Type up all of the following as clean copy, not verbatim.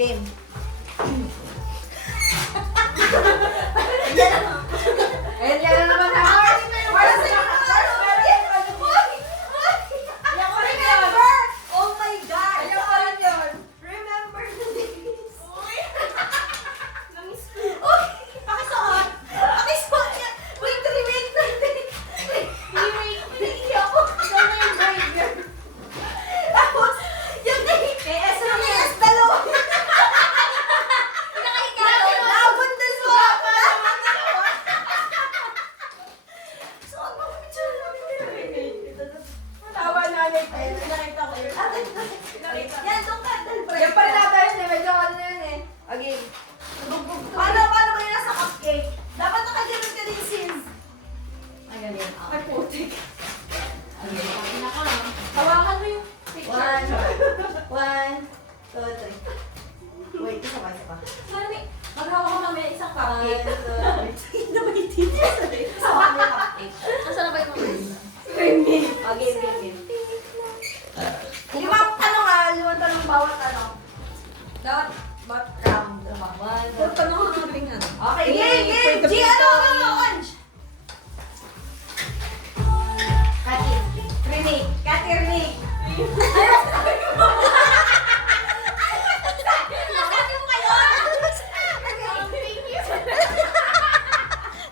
Game. Ayan, yan na naman ako. Wala sa inyo. Remember! Oh my God! Remember the days. Uy! Pakisuot! Pakisuot niya! Wait! Hindi ako. Sama yung burger. Tapos, yung KS dalawa. Nakagundal mo ako. So, ano ang picture namin? Tawa na ulit. Ayun, nakita ko yun. Yan, doon ka. Yung pa rin natin yun eh. Medyo ano yun eh. Okay. Paano ba yung nasa cupcake? Dapat nakaganon ka din, sis. Ay, ganyan. Ay, putik. Hawakan mo yung picture. One, two, three. Wait, isa pa. Maghawak ko mamaya isang One, cupcake. two, three. Hindi na ba yung titis? Sama mo yung cupcake. Nasaan na ba yung mamaya? Okay, game. Limang tanong ah. Limang tanong bawat tanong. Dapat round. One, two, Pero paano ko nating ano? okay, game! G, ano? Orange! Kati, Rinik.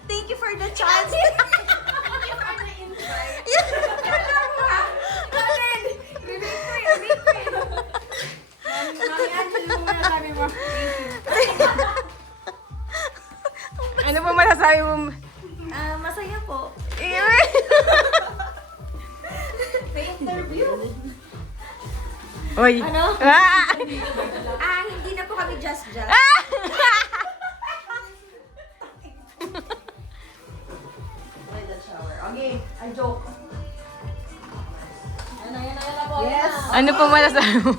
Thank you for the chance. Mami Angelo, mo na sabi mo. Ano po masasabi mo? Masaya po. May interview. Oy. Ano? Ah! Hindi na po kami just. Okay, I joke. Yan na po. Yes. Ano po masasabi mo?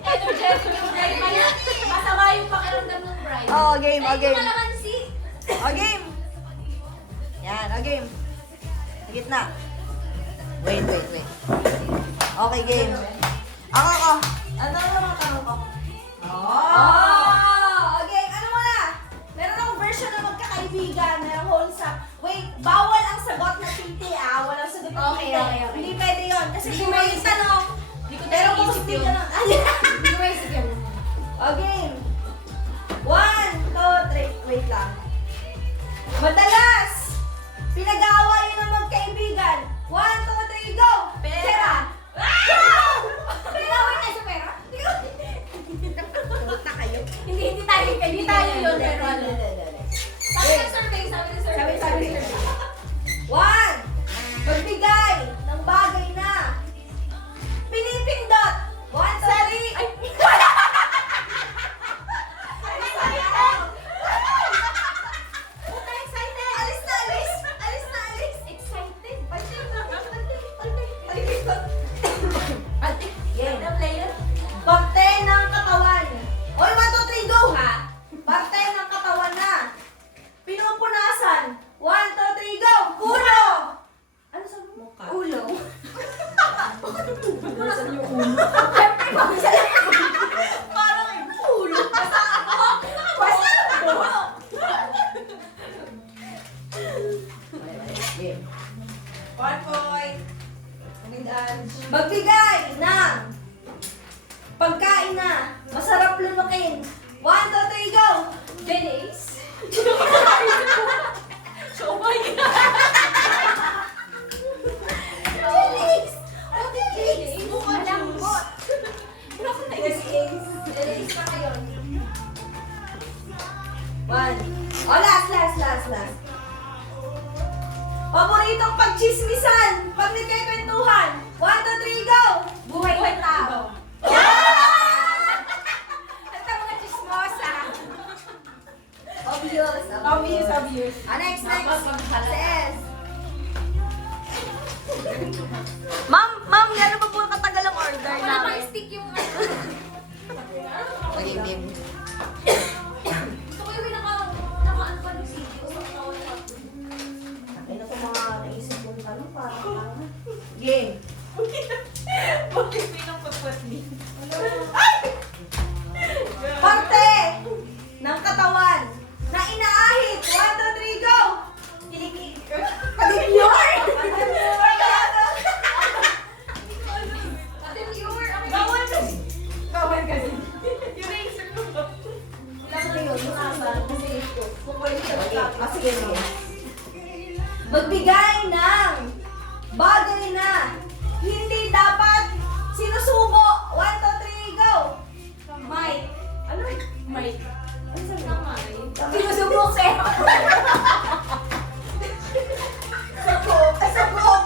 Energetic yung bride pa yan. Masama yung pakiramdam ng bride. Oh, game, Ay, game. hindi malamansi. Oh, game. Yan, game. Sa gitna. Wait. Okay, game. Ako. Ano naman tanong ko? Okay, ano muna? Meron akong version na magkakaibigan. Meron wholesome. Wait, bawal ang sagot na titi ah. Walang sagot na Okay. Hindi pwede yun. Kasi Hindi kung ko may maisip. tanong, Hindi ko pero kung naiisip hindi yun. ka na. Hindi ko maisip yun. Okay. 1, 2, 3. Wait lang. Madalas, pinag-aaway ng magkaibigan. 1, 2, 3, go! Pera. Pinag-aaway tayo sa pera? Puta kayo. Hindi tayo yun. Pero ano. Sabi ng survey. Sabi. 1. Magbigay ng bagay na pinipindot. 1, 2, 3. Ay! Excited! Alis na! Excited. Game. The player. Parte ng katawan. Oy, 1, 2, 3, go! Ha? Parte ng katawan na pinupunasan. 1, 2, 3, go! Ulo! Ano sabi mo? Ulo. Punasan yung ulo. Siyempre, parang ay ulo. Basta ako. Game. 1 point. Magbigay ng pagkain na masarap lunukin. 1, 2, 3, go! Denise. Oh my God! Denise! Oh, Denise! Mukha lambot. Denise pa kayo. 1. Oh, last. Paboritong pagchismisan. Pag nagkikwentuhan. 1, 2, 3, go! Buhay tao. At ang mga chismosa. Obvious. Next. Says. Ma'am, gano'n pa po katagal ang order Wala namin? pang stick yung ano. Game. Gusto ko yung naka-ano pa ng CD. Ay, na mga naisip kong tanong para. Game. sige. Magbigay ng bagay na hindi dapat sinusubo. 1, 2, 3, go! Mike. Ano? Mike. Ano sabi mo? Kamay. Sinusubok sa'yo. Sabok! Sabok!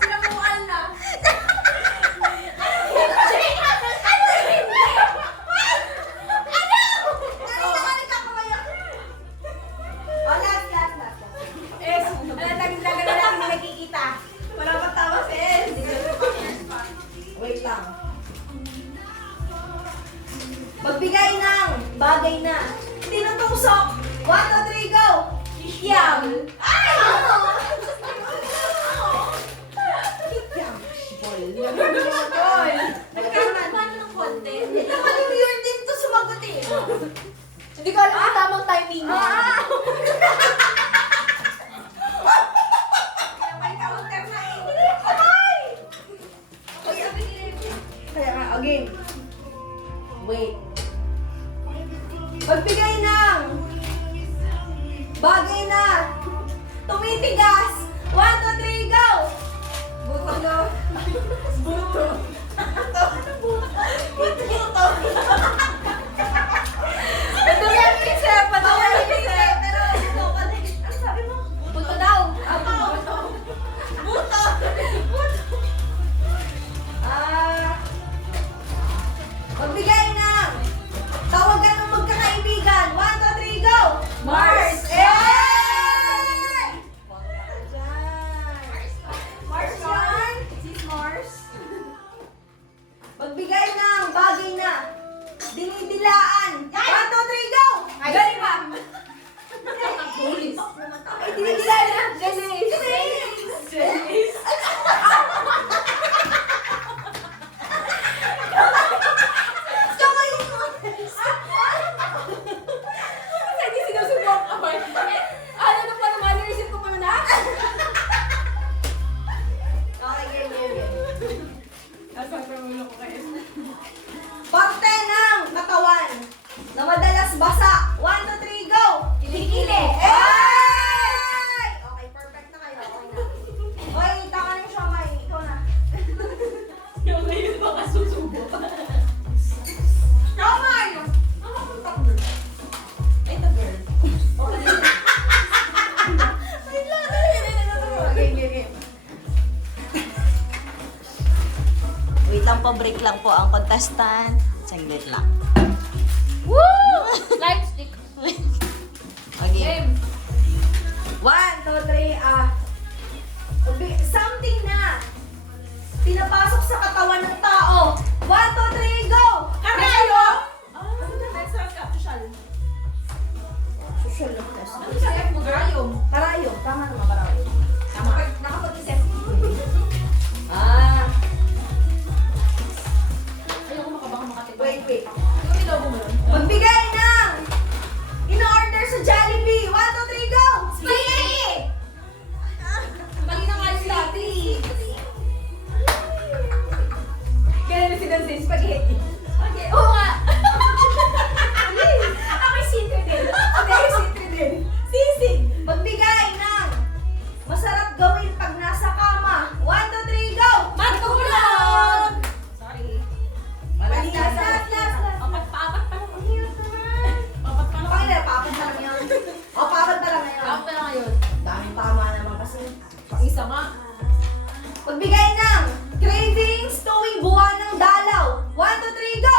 Sinamuan na. Kanina ka nagkakawayak. Oh, last. Es, nalagdagan na lang hindi nakikita. Wala pa tama, sis. Wait lang. Magbigay ng bagay na tinutusok. 1, 2, 3, go! Kikiam. Ay! Kikiam. Bol. Nagkaroon ng konti. Ito mali weird din to sumagot eh. Hindi ko alam ang tamang timing mo. May counter na eh. Kamay! Kaya nga, again. Wait. Magbigay ng bagay na tumitigas. 1, 2, 3, go! Buto. Buto. Buto. Ito yan, isip. Patawa yung isip. Pero, ano sabi mo? Buto daw. Buto. Buto. Magbigay ng tawagan ng magkakaibigan. 1, 2, 3, go! Mars. Yay! Bongga ka dyan. Mars yan. Sis Mars. Magbigay ng bagay na dinidilaan. 1, 2, 3, go! Galing pa. Pulis. Ay, dinidilaan. Denise. Kamay mo. Hindi sinusubok ako. Ano na pa naman? Naisip ko pa na? Okay, game. Nasa pamulo ko kayo. Parte ng katawan na madalas basa. 1, 2, 3, go! Kilikili. Ay! Okay, perfect na kayo. Okay na. Hoy, taka ng siomay. Ikaw na. Yung ngayon baka susubok. Siomay! Ay, the girl. Okay. Wait lang po, break lang po ang contestant. Saglit lang. Woo! Light stick. Okay. Game. 1, 2, 3, something na pinapasok sa katawan ng tao. 1, 2, 3, go! Karelo! Extra capsule. Social na test. Ano sa F mo, Grayong? Karayom. Tama naman, karayom. Tama. Nakapag-isip. Ayoko makabaka makatipid. Wait. Yung ilobo mo nun. Magbigay ng in-order sa Jollibee. 1, 2, 3, go! Spaghetti! Mali na nga yung dati. Kailan na sinansin? Spaghetti. Okay. Oo nga. Ako'y sitri din. Ako sitri din. Sisig. Magbigay ng masarap gawin pag nasa kama. 1, 2, 3, go! Matulog! Sorry. Last. Apat pa lang. Ang hirap naman. Apat pa lang. Pakila, papat na lang yun. O, papat na lang ngayon. Apat pa lang ngayon. Daming tama naman kasi. Isa nga. Magbigay ng cravings tuwing buwan ng dalaw. 1, 2, 3, go!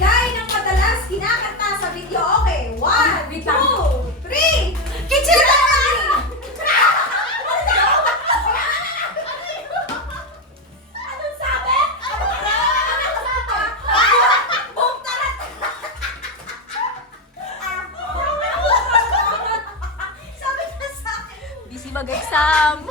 bigay ng madalas kinakanta sa video. Okay, 1, 2, 3. Kitchen Anong sabi? Boom, tarat! Sabi ka sa akin. Busy mag-exam.